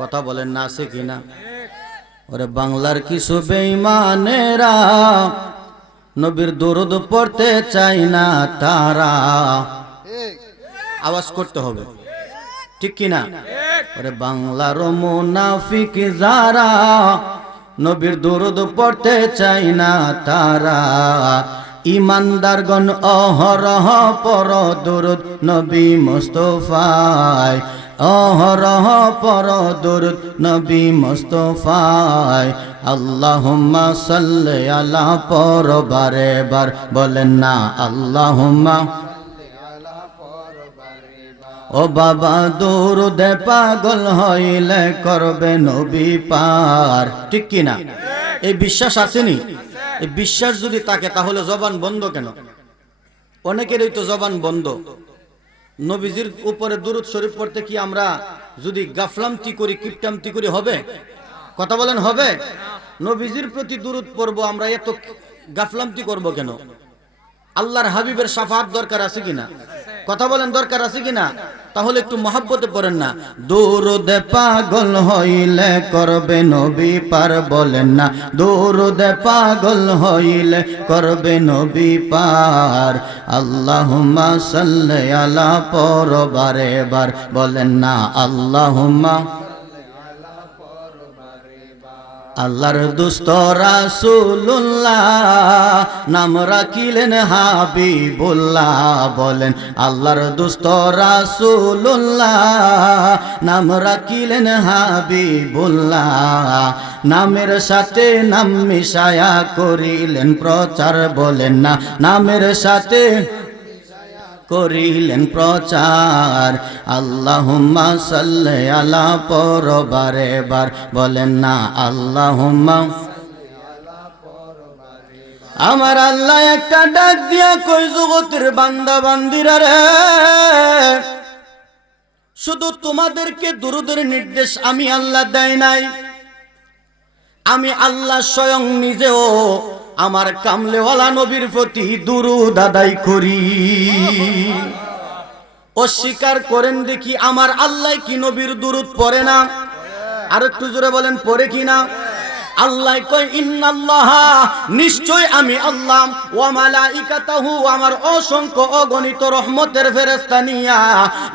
কথা বলেন না, আছে কিনা? ওরে বাংলার কিছু বেঈমানেরা নবীর দরুদ পড়তে চায় না তারা। আওয়াজ করতে হবে, ঠিক কিনা? ওরে বাংলার মুনাফিক যারা নবীর দরুদ পড়তে চায় না তারা, ইমানদারগণ অহরহ পর দরুদ নবী মুস্তাফায়, অহরহ পর দরুদ নবী মুস্তাফায়। আল্লাহুম্মা সাল্লি আলা পর বারে বার বলেন না আল্লাহুম্মা। ও বাবা দরুদে পাগল হইলে করবে নবী পার, ঠিক কিনা? এই বিশ্বাস আসেনি? এই বিশ্বাস যদি থাকে তাহলে জবান বন্ধ কেন? অনেকেরই তো জবান বন্ধ। নবীজির উপরে দুরূদ শরীফ পড়তে কি আমরা যদি গাফলামতি করি, কিপটামতি করি হবে? কথা বলেন হবে? নবীজির প্রতি দুরূদ পড়বো আমরা, এত গাফলামতি করব কেন? আল্লাহর হাবিবের শাফাআত দরকার আছে কিনা? কথা বলেন দরকার আছে কিনা? তাহলে একটু মহব্বতে পড়েন না দরুদে পাগল হইলে করবে নবী পার, বলেন না দরুদে পাগল হইলে করবে নবী পার। আল্লাহুম্মা সাল্লি আলা পর বারে বার বলেন না আল্লাহুম্মা। আল্লাহর দুস্ত রাসূলুল্লাহ নাম রাখিলেন হাবিবুল্লাহ, বলেন আল্লাহর দুস্ত রাসূলুল্লাহ নাম রাখিলেন হাবিবুল্লাহ। নামের সাথে নাম মিশায়া করিলেন প্রচার, বলেন না নামের সাথে করিলেন প্রচার। আল্লাহুম্মা সাল্লি আলা পর বারে বার বলেন না আল্লাহুম্মা। আমার আল্লাহ একটা ডাক দিয়া কই জগতের বান্দা বান্দিরা রে, শুধু তোমাদেরকে দুরূদের নির্দেশ আমি আল্লাহ দেই নাই, আমি আল্লাহ স্বয়ং নিজেও আমার কামলেওয়ালা নবীর প্রতি দুরূদ আদায় করি। অস্বীকার করেন দেখি আমার আল্লাহ কি নবীর দুরূদ পড়ে না? আর একটু জোরে বলেন পড়ে কি না? আল্লাহ কয় ইন্নাল্লাহা, নিশ্চয় আমি আল্লাহ, ওয়া মালাইকাতাহু, আমার অসংখ্য অগণিত রহমতের ফেরেশতা নিয়া,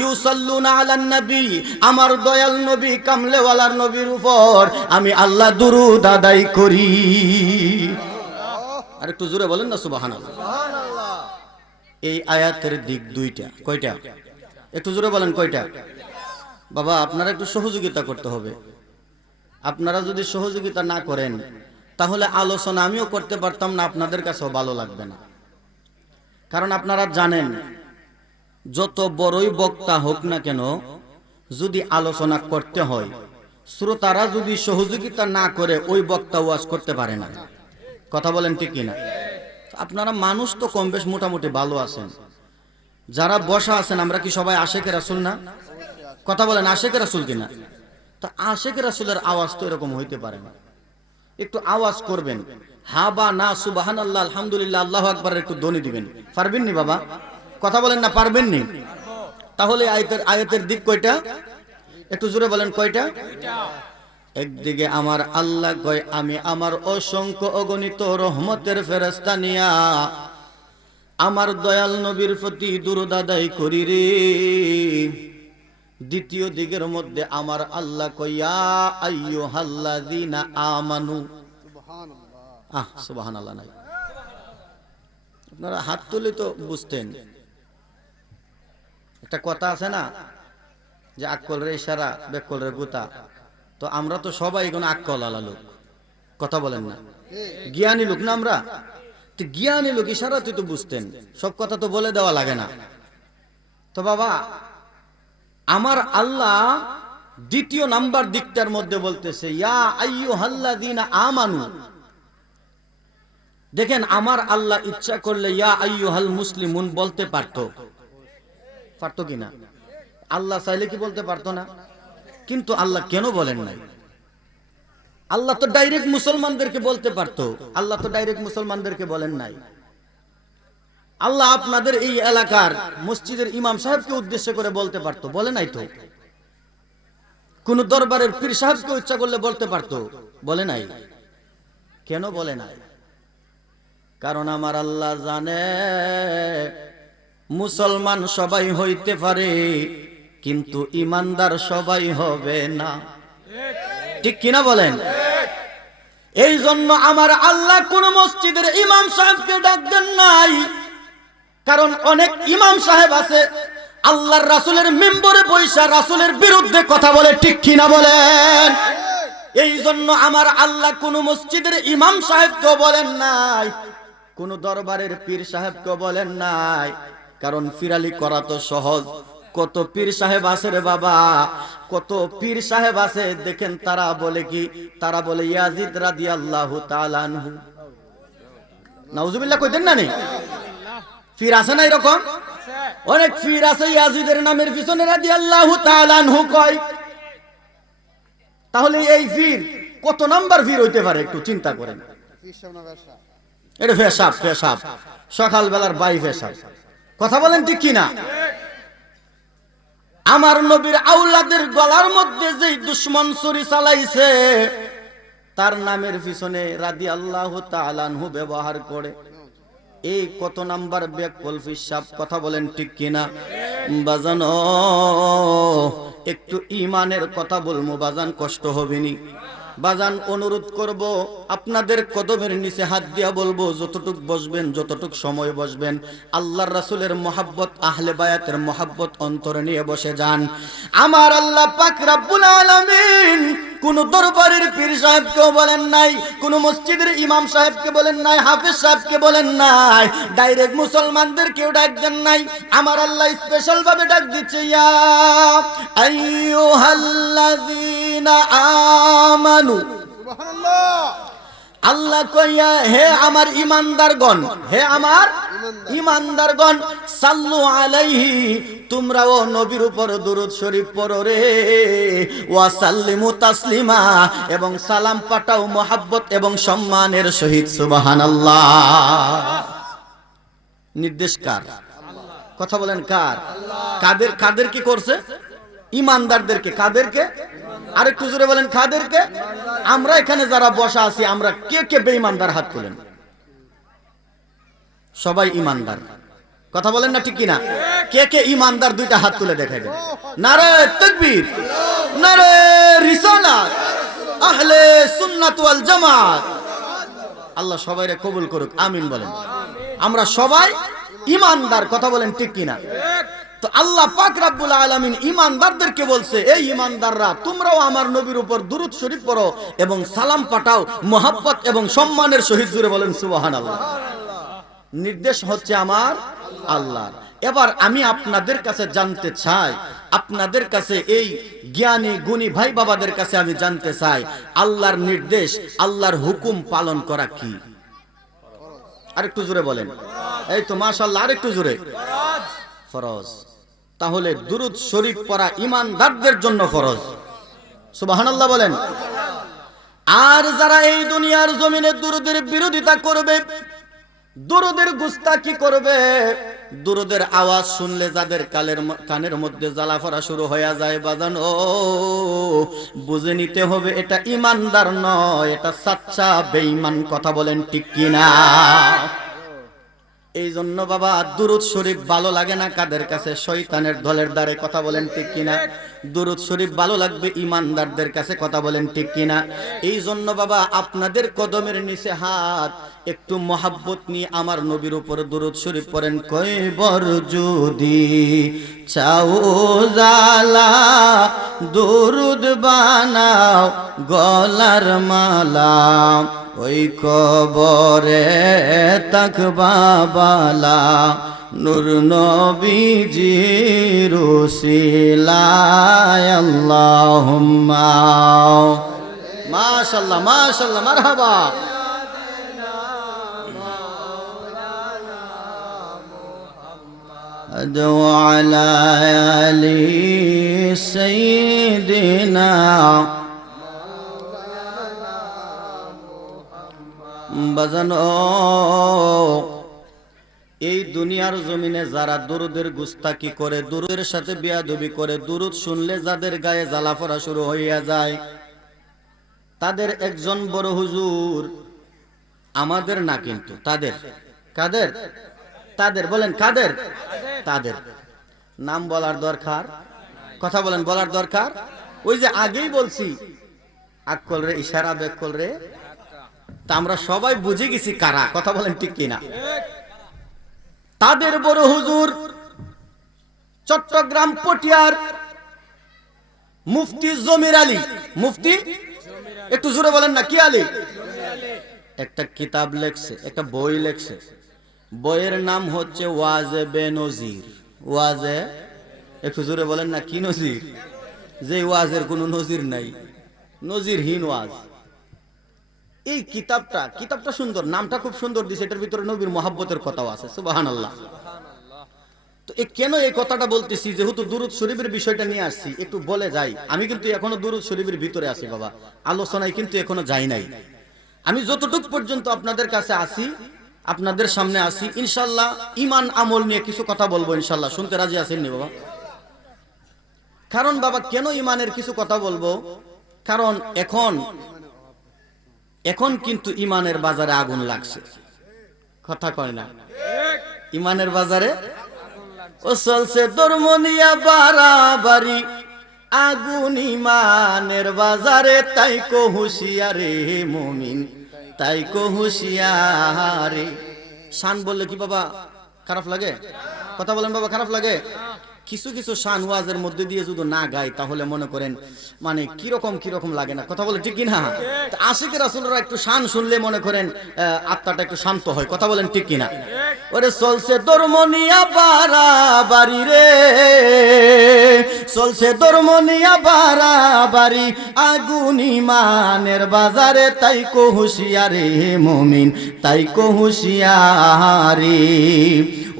ইউসাল্লুনা আলান নবী, আমার দয়াল নবী কামলেওয়ালার নবীর উপর আমি আল্লাহ দুরূদ আদায় করি। আর একটু জোরে বলেন না সুবহানাল্লাহ। এই আয়াতের দিক দুইটা, কয়টা? একটু জোরে বলেন কয়টা? বাবা আপনারা একটু সহযোগিতা করতে হবে। আপনারা যদি সহযোগিতা না করেন তাহলে আলোচনা আমিও করতে পারতাম না, আপনাদের কাছেও ভালো লাগবে না। কারণ আপনারা জানেন যত বড়ই বক্তা হোক না কেন, যদি আলোচনা করতে হয় শ্রোতারা যদি সহযোগিতা না করে ওই বক্তা ওয়াজ করতে পারে না। কথা বলেন ঠিক কিনা? আপনারা মানুষ তো কম বেশ মোটামুটি ভালো আছেন, যারা বসা আছেন আমরা কি সবাই আশেকে রাসূল না? কথা বলেন আশেকে রাসূল কিনা? তা আশেকে রাসূলের আওয়াজ তো এরকম হইতে পারে না। একটু আওয়াজ করবেন, হা বা না, সুবহানাল্লাহ, আলহামদুলিল্লাহ, আল্লাহু আকবার একটু ধ্বনি দিবেন। পারবেন নি বাবা? কথা বলেন না পারবেন নি? তাহলে আয়াতের দিক কয়টা? একটু জোরে বলেন কয়টা? একদিকে আমার আল্লাহ কয় আমি আমার অসংখ্য অগণিত রহমতের ফেরেশতা নিয়া আমার দয়াল নবীর প্রতি দুরূদ আদায় করি রে। দ্বিতীয় দিকের মধ্যে আমার আল্লাহ কয় ইয়া আইয়ুহাল্লাযীনা আমানু, সুবহানাল্লাহ। সুবহানাল্লাহ নাই, আপনারা হাত তুলে তো বুঝতেন। একটা কথা আছে না যে আক্কল রে ইশারা বেকল রে গুতা, তো আমরা তো সবাই কোনো আক্কল আলা লোক। কথা বলেন না, জ্ঞানী লোক না আমরা? তো জ্ঞানী লোক ইশারা তুই তো বুঝতেন, সব কথা তো বলে দেওয়া লাগে না। তো বাবা আমার আল্লাহ দ্বিতীয় নাম্বার দিকটার মধ্যে বলতেছে ইয়া আইয়ুহাল্লাযীনা আমানু। দেখেন আমার আল্লাহ ইচ্ছা করলে ইয়া আইয়ুহাল মুসলিমুন বলতে পারতো, পারতো কিনা? আল্লাহ চাইলে কি বলতে পারতো না? কিন্তু আল্লাহ কেন বলেন নাই? আল্লাহ তো ডাইরেক্ট মুসলমানদেরকে বলতে পারতো, আল্লাহ তো ডাইরেক্ট মুসলমানদেরকে বলেন নাই। আল্লাহ আপনাদের এই এলাকার মসজিদের ইমাম সাহেবকে উদ্দেশ্য করে বলতে পারতো, বলে নাই তো। কোন দরবারের পীর সাহেবকে ইচ্ছা করলে বলতে পারতো, বলে নাই। কেন বলে নাই? কারণ আমার আল্লাহ জানে মুসলমান সবাই হইতে পারে, কিন্তু ইমানদার সবাই হবে না। ঠিক কিনা বলেন? এই জন্য আমার আল্লাহ কোন মসজিদের ইমাম সাহেবকে ডাক দেন নাই। কারণ অনেক ইমাম সাহেব আছে আল্লাহর রাসূলের মিম্বরে বৈশা রাসূলের বিরুদ্ধে কথা বলে। ঠিক কিনা বলেন? এই জন্য আমার আল্লাহ কোন মসজিদের ইমাম সাহেবকে বলেন নাই, কোন দরবারের পীর সাহেবকে বলেন নাই। কারণ ফিরালি করা তো সহজ। কত পীর সাহেব আছে রে বাবা, কত পীর সাহেব আছে দেখেন, তারা বলে কি? তারা বলে ইয়াজিদ রাদিয়াল্লাহু তাআলা আনহু। নাউজুবিল্লাহ কইতেন না নি? পীর আছে না এরকম? অনেক পীর আছে ইয়াজিদের নামের পিছনে রাদিয়াল্লাহু তাআলা আনহু কয়। তাহলে এই পীর কত নাম্বার পীর হইতে পারে একটু চিন্তা করেন। এটা ফেসাব, ফেসাব সকাল বেলার বাই ফেসাব। কথা বলেন ঠিক কিনা? আমার নবীর আওলাদের গলার মধ্যে যেই দুশমন ছুরি চালাইছে, তার নামের পিছনে রাদিয়াল্লাহু তাআলা আনহু ব্যবহার করে। এই কত নাম্বার বেকল ফিসাব। কথা বলেন ঠিক কিনা? বাজানো একটু ইমানের কথা বলবো বাজান, কষ্ট হবে নি বাজান। অনুরোধ করব আপনাদের কদমের নিচে হাত দিয়া বলবো, যতটুক বসবেন, যতটুক সময় বসবেন, আল্লাহর রাসূলের মহব্বত, আহলে বায়াতের মহব্বত অন্তরে নিয়ে বসে যান। আমার আল্লাহ পাক রব্বুল আলামিন কোন দরবারের পীর সাহেবকেও বলেন নাই, কোন মসজিদের ইমাম সাহেবকে বলেন নাই, হাফেজ সাহেবকে বলেন নাই, ডাইরেক্ট মুসলমানদের কেউ ডাক দেন নাই। আমার আল্লাহ স্পেশাল ভাবে ডাক দিচ্ছে, ইয়া আইয়ুহাল্লাযীনা আমানু। সুবহানাল্লাহ। আল্লাহ কইয়া, হে আমার ঈমানদারগণ, হে আমার ঈমানদারগণ, সাল্লু আলাইহি, তোমরাও নবীর উপর দুরূদ শরীফ পড়ো রে, ওয়া সাল্লিমু তাসলিমা, এবং সালাম পাঠাও মহব্বত এবং সম্মানের সহিত। সুবহানাল্লাহ। নির্দেশ কার? কথা বলেন কার? কাদের? কাদের কি করছে? ঈমানদারদেরকে। কাদেরকে? আরেকটু জোরে বলেন, কাদেরকে? আমরা এখানে যারা বসা আছি, আমরা কে কে বেঈমানদার? হাত তোলেন। সবাই ঈমানদার। কথা বলেন না ঠিক কিনা? কে কে ঈমানদার? দুইটা হাত তুলে দেখাই দেন। নারে তাকবীর, নারে রিসালাত, আহলে সুন্নাত ওয়াল জামাত। আল্লাহ সবাইরে কবুল করুক, আমিন বলেন। আমরা সবাই ঈমানদার। কথা বলেন ঠিক কিনা? তো আল্লাহ পাক রব্বুল আলামিন ঈমানদারদেরকে বলছে, এই ঈমানদাররা, তোমরাও আমার নবীর উপর দুরূদ শরীফ পড়ো এবং সালাম পাঠাও মহব্বত এবং সম্মানের সহিত। জুড়ে বলেন সুবহানাল্লাহ। নির্দেশ হচ্ছে আমার আল্লাহর। এবার আমি আপনাদের কাছে জানতে চাই, আপনাদের কাছে এই জ্ঞানী গুণী ভাই বাবাদের কাছে আমি জানতে চাই, আল্লাহর নির্দেশ, আল্লাহর হুকুম পালন করা কি? আরেকটু জোরে বলেন। এই তো মাশাআল্লাহ, আরেকটু জোরে। ফরজ। তাহলে দুরূদ শরীফ পড়া ঈমানদারদের জন্য ফরজ। সুবহানাল্লাহ বলেন। আর যারা এই দুনিয়ার জমিনে দুরূদের বিরোধিতা করবে, দুরূদের গুস্তাখি করবে, দুরূদের আওয়াজ শুনলে যাদের কানের মধ্যে জ্বালা পড়া শুরু হয়ে যায়, বাজানো বুঝে নিতে হবে এটা ঈমানদার নয়, এটা সাচ্চা বেঈমান। কথা বলেন ঠিক কিনা? এই জন্য বাবা দুরূদ শরীফ ভালো লাগে না কাদের কাছে? শয়তানের দলের দ্বারে। কথা বলেন ঠিক কিনা? দুরূদ শরীফ ভালো লাগবে ঈমানদারদের কাছে। কথা বলেন ঠিক কিনা? এই জন্য বাবা আপনাদের কদমের নিচে হাত, একটু মহব্বত নিয়ে আমার নবীর উপর দুরূদ শরীফ পড়েন। কয়বার যদি চাও জালা, দুরূদ বানাও গলার মালা, ওই কবরে তাকবা বালা, নূর নবীজির উসিলায় আল্লাহুম্মা। মাশাআল্লাহ, মাশাআল্লাহ, মারহাবা। আদু আলা আলি সাইয়্যিদিনা বাজানো। এই দুনিয়ার জমিনে যারা দুরুদের গুস্তাকি করে, দুরুদের সাথে বিয়াদবি করে, দুরুদ শুনলে যাদের গায়ে জ্বালা পড়া শুরু হইয়া যায়, তাদের একজন বড় হুজুর, আমাদের না কিন্তু তাদের, কাদের? তাদের, বলেন কাদের? তাদের নাম বলার দরকার, কথা বলেন, বলার দরকার। ওই যে আগেই বলছি, আকল রে ইশারা বেকল রে, তা আমরা সবাই বুঝে গেছি কারা, কথা বলেন ঠিক কিনা। তাদের বড় হুজুর চট্টগ্রাম পটিয়ার মুফতি জমির আলী, মুফতি একটু জোরে বলেন না, কি আলী? একটা কিতাব লেখছে, একটা বই লেখছে, বইয়ের নাম হচ্ছে ওয়াজে বেনজির। ওয়াজে, একটু জোরে বলেন না, কি নজির? যে ওয়াজের কোনো নজির নাই, নজিরহীন ওয়াজ। এই কিতাবটা সুন্দর, নামটা খুব সুন্দর দিছে, এটার ভিতরে নবীর মহাব্বতের কথাও আছে, সুবহানাল্লাহ। তো কেন এই কথাটা বলতেছি, যেহেতু দুরুদ শরীফের বিষয়টা নিয়ে আসছি, একটু বলে যাই। আমি কিন্তু এখনো দুরুদ শরীফের ভিতরে আছি বাবা, আলোচনায় কিন্তু এখনো যাই নাই। আমি যতটুকু পর্যন্ত আপনাদের কাছে আসি, আপনাদের সামনে আসি, ইনশাল্লাহ ঈমান আমল নিয়ে কিছু কথা বলবো, ইনশাল্লাহ। শুনতে রাজি আছেন নি বাবা? কারণ বাবা কেন ঈমানের কিছু কথা বলবো, কারণ এখন কিন্তু ঈমানের বাজারে আগুন লাগছে, কথা কয় না? ঈমানের বাজারে ও চলছে দরমনিয়া বাড়াবাড়ি, আগুন ঈমানের বাজারে, তাই কো হুঁশিয়ারে মুমিন, তাই কো হুঁশিয়ারে। শান বললে কি বাবা খারাপ লাগে? কথা বলেন বাবা, খারাপ লাগে? কিছু কিছু শান ওয়াজের মধ্যে দিয়ে যদি না গায়, তাহলে মনে করেন মানে কিরকম লাগে না, কথা বলে ঠিক কিনা? আশিকের রাসূলরা একটু শান শুনলে মনে করেন আত্মাটা একটু শান্ত হয়, কথা বলেন ঠিক কিনা? ওরে চলছে দরমনিয়া বাড়াবাড়ি রে, চলছে দরমনিয়া বাড়াবাড়ি, আগুন ঈমানের বাজারে, তাই কো হুঁশিয়ারে মুমিন, তাই কো হুঁশিয়ারে।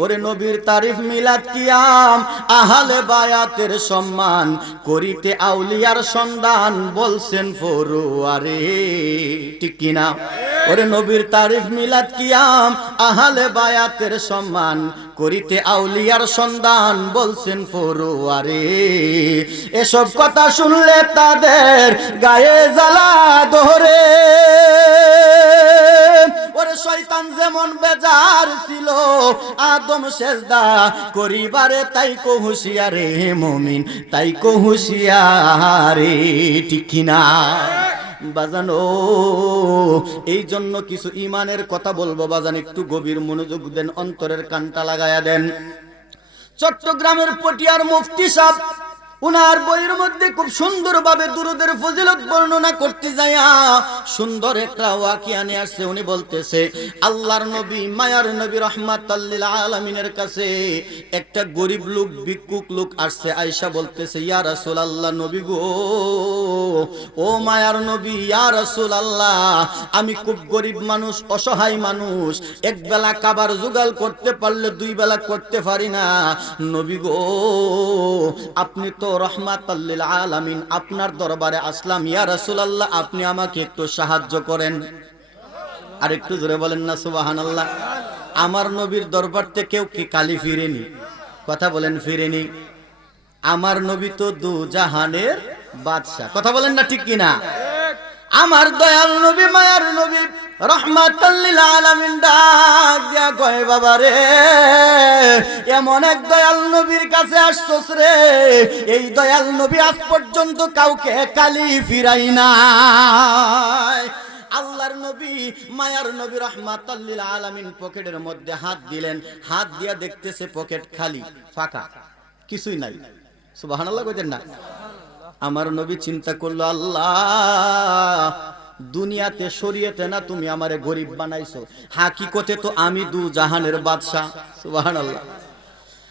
ওরে নবীর তারিফ, মিলাদ, কিয়াম, আহলে বায়াতের সম্মান, করিতে আউলিয়ার সন্ধান, বলছেন ফরুয়ারে, ঠিক কিনা? ওরে নবীর তারিফ, মিলাদ, কিয়াম, আহলে বায়াতের সম্মান, করিতে আউলিয়ার সন্ধান, বলছেন ফরুয়ারে। এসব কথা শুনলে তাদের গায়ে জ্বালা ধরে, ওরে শয়তান যেমন বেজার ছিল আদম সেজদা করিবারে, তাই কো হুঁশিয়ারে মুমিন, তাই কো হুঁশিয়ারে, ঠিক কিনা বাজানো? এই জন্য কিছু ঈমানের কথা বলবো বাজান, একটু গভীর মনোযোগ দেন, অন্তরের কানটা লাগায়া দেন। চট্টগ্রামের পটিয়ার মুফতি সাহেব উনার বইয়ের মধ্যে খুব সুন্দরভাবে দুরুদের ফজিলত বর্ণনা করতে যায়, সুন্দর একটা ওয়াকিয়া নিয়ে আসছে। উনি বলতেছে, আল্লাহর নবী, মায়ার নবী রাহমাতাল লিল আলামিনের কাছে একটা গরিব লোক, ভিক্ষুক লোক আসছে। আয়েশা বলতেছে, ইয়া রাসূলুল্লাহ, নবী গো, ও মায়ার নবী, ইয়া রাসূলুল্লাহ, আমি খুব গরিব মানুষ, অসহায় মানুষ, এক বেলা খাবার জোগাড় করতে পারলে দুই বেলা করতে পারি না। নবী গো, আপনি তো রাহমাতাল লিল আলামিন, আপনার দরবারে আসলাম, ইয়া রাসূলুল্লাহ, আপনি আমাকে একটু সাহায্য করেন। আর একটু জোরে বলেন না সুবহানাল্লাহ। আমার নবীর দরবার থেকে কেউ কি কালি ফিরেনি, কথা বলেন ফিরেনি। আমার নবী তো দু জাহানের বাদশা, কথা বলেন না ঠিক কিনা? আমার দয়াল নবী, মায়ার নবী রাহমাতাল লিল আলামিন ডাক দিয়া কয়, বাবা রে, এমন এক দয়াল নবীর কাছে আসছস রে, এই দয়াল নবী আজ পর্যন্ত কাউকে কালি ফিরাই নাই। আল্লাহর নবী, মায়ার নবী রাহমাতাল লিল আলামিন পকেটের মধ্যে হাত দিলেন, হাত দিয়া দেখতেছে পকেট খালি, ফাঁকা, কিছুই নাই। সুবহানাল্লাহ কইতেন না? আমার নবী চিন্তা করলো, আল্লাহ, দুনিয়াতে শরীয়তে না তুমি আমারে গরিব বানাইছো, হাকিকতে তো আমি দু জাহানের বাদশা। সুবহানাল্লাহ।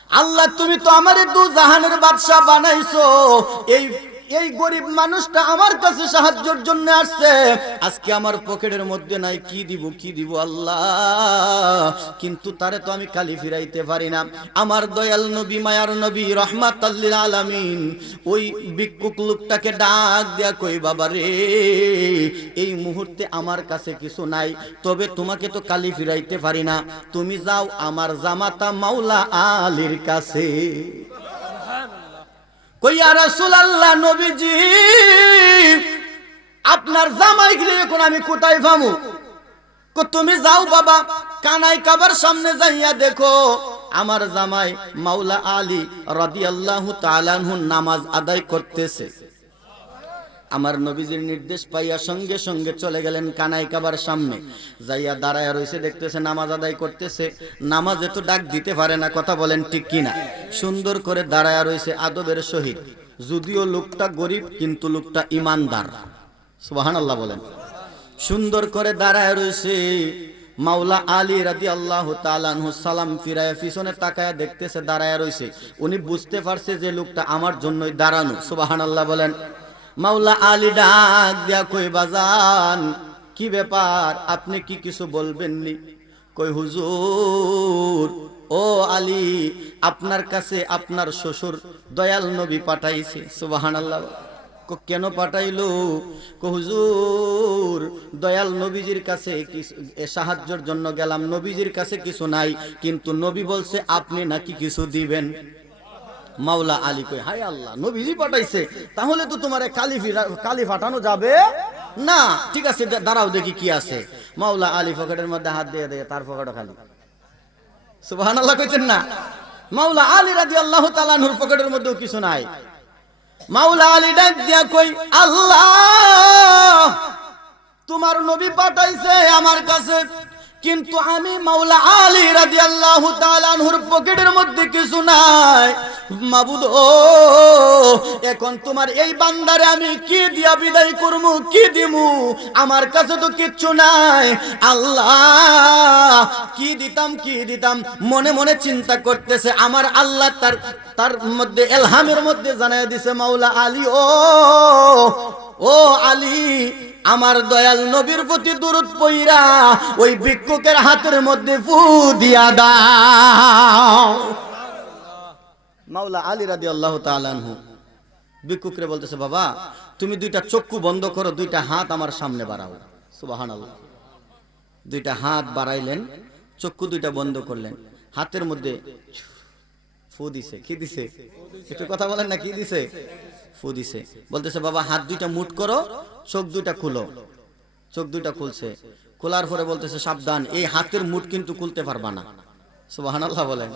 আল্লাহ, তুমি তো আমারে দু জাহানের বাদশা বানাইছো, এই এই গরিব মানুষটা আমার কাছে সাহায্যের জন্য আসছে, আজকে আমার পকেটের মধ্যে নাই, কি দিব আল্লাহ, কিন্তু তারে তো আমি কালি ফিরাইতে পারি না। আমার দয়াল নবী, মায়ার নবী, রহমাতাল লিল আলামিন ওই ভিক্ষুক লোকটাকে ডাক দেয়া কই, বাবা রে, এই মুহূর্তে আমার কাছে কিছু নাই, তবে তোমাকে তো কালি ফিরাইতে পারি না, তুমি যাও আমার জামাতা মাওলা আলীর কাছে। কই ইয়া রাসূলুল্লাহ, নবীজি আপনার জামাই গেলে এখন আমি কোথায় পাবো? কো তুমি যাও বাবা, কানাই কাবার সামনে যাইয়া দেখো আমার জামাই মাওলা আলী রাদিয়াল্লাহু তাআলা আনহু নামাজ আদায় করতেছে। আমার নবীজির নির্দেশ পাইয়া সঙ্গে সঙ্গে চলে গেলেন কানাই কাবার সামনে, যাইয়া দাঁড়ায় রইছে, দেখতেছে নামাজ আদায় করতেছে। নামাজে তো ডাক দিতে পারে না, কথা বলেন ঠিক কিনা? সুন্দর করে দাঁড়ায় রইছে আদবের সহিত, যদিও লোকটা গরিব কিন্তু লোকটা ইমানদার। সুবহানাল্লাহ বলেন। সুন্দর করে দাঁড়ায় রইছে। মাওলা আলী রাদিয়াল্লাহু তাআলা আনহু সালাম ফিরায় পিছনে তাকায়া দেখতেছে দাঁড়ায় রইছে। উনি বুঝতে পারছে যে লোকটা আমার জন্যই দাঁড়ানো। সুবহানাল্লাহ বলেন। মাওলা আলী ডাক দিয়া কই, বাজান কি ব্যাপার, আপনি কি কিছু বলবেননি? কই হুজুর, ও আলী, আপনার কাছে আপনার শ্বশুর দয়াল নবী পাঠাইছে। সুবহানাল্লাহ। কেন পাঠাইলো? হুজুর, দয়াল নবীজির কাছে সাহায্যের জন্য গেলাম, নবীজির কাছে কিছু নাই, কিন্তু নবী বলছে আপনি নাকি কিছু দিবেন। মাওলা আলী কই, হায় আল্লাহ, নবীজি পাঠাইছে, তাহলে তো তোমার কালি ফাটানো যাবে না। ঠিক আছে, দাঁড়াও দেখি কি আছে। মাওলা আলী পকেটের মধ্যে হাত দিয়ে দেয়, তার পকেটও খালি। সুবহানাল্লাহ কইতেন না? মাওলা আলী রাদিয়াল্লাহু তাআলা আনহুর পকেটের মধ্যেও কিছু নাই। মাওলা আলী ডাক দিয়া কই, আল্লাহ, তোমার নবী পাঠাইছে আমার কাছে, কিন্তু আমি মাওলা আলী রাদিয়াল্লাহু তাআলা আনহুর পকেটের মধ্যে কিছু নাই। মাবুদ ও, এখন তোমার এই বান্দারে আমি কি দিয়া বিদায় করবো, কি দিমু? আমার কাছে তো কিচ্ছু নাই। আল্লাহ, কি দিতাম মনে মনে চিন্তা করতেছে। আমার আল্লাহ তার মধ্যে এলহামের মধ্যে জানাই দিছে, মাওলা আলী ও আলী, আমার দয়াল নবীর প্রতি দরুদ পইরা ওই ভিক্ষুকের হাতের মধ্যে ফু দিয়া দাও। মাওলা আলী রাদিয়াল্লাহু তাআলা আনহু ভিক্ষুকরে বলতেছে, বাবা তুমি দুইটা চক্ষু বন্ধ করো, দুইটা হাত আমার সামনে বাড়াও। সুবহানাল্লাহ। দুইটা হাত বাড়াইলেন, চক্ষু দুইটা বন্ধ করলেন, হাতের মধ্যে ফু দিছে। কি দিছে? একটু কথা বলেন না, কি দিছে? ফু দিছে। বলতেছে, বাবা হাত দুইটা মুঠ করো, চোখ দুইটা খুলো। চোখ দুইটা খুলছে। খোলার পরে বলতেছে, সাবধান, এই হাতের মুঠ কিন্তু খুলতে পারবা না। সুবহানাল্লাহ বলেন।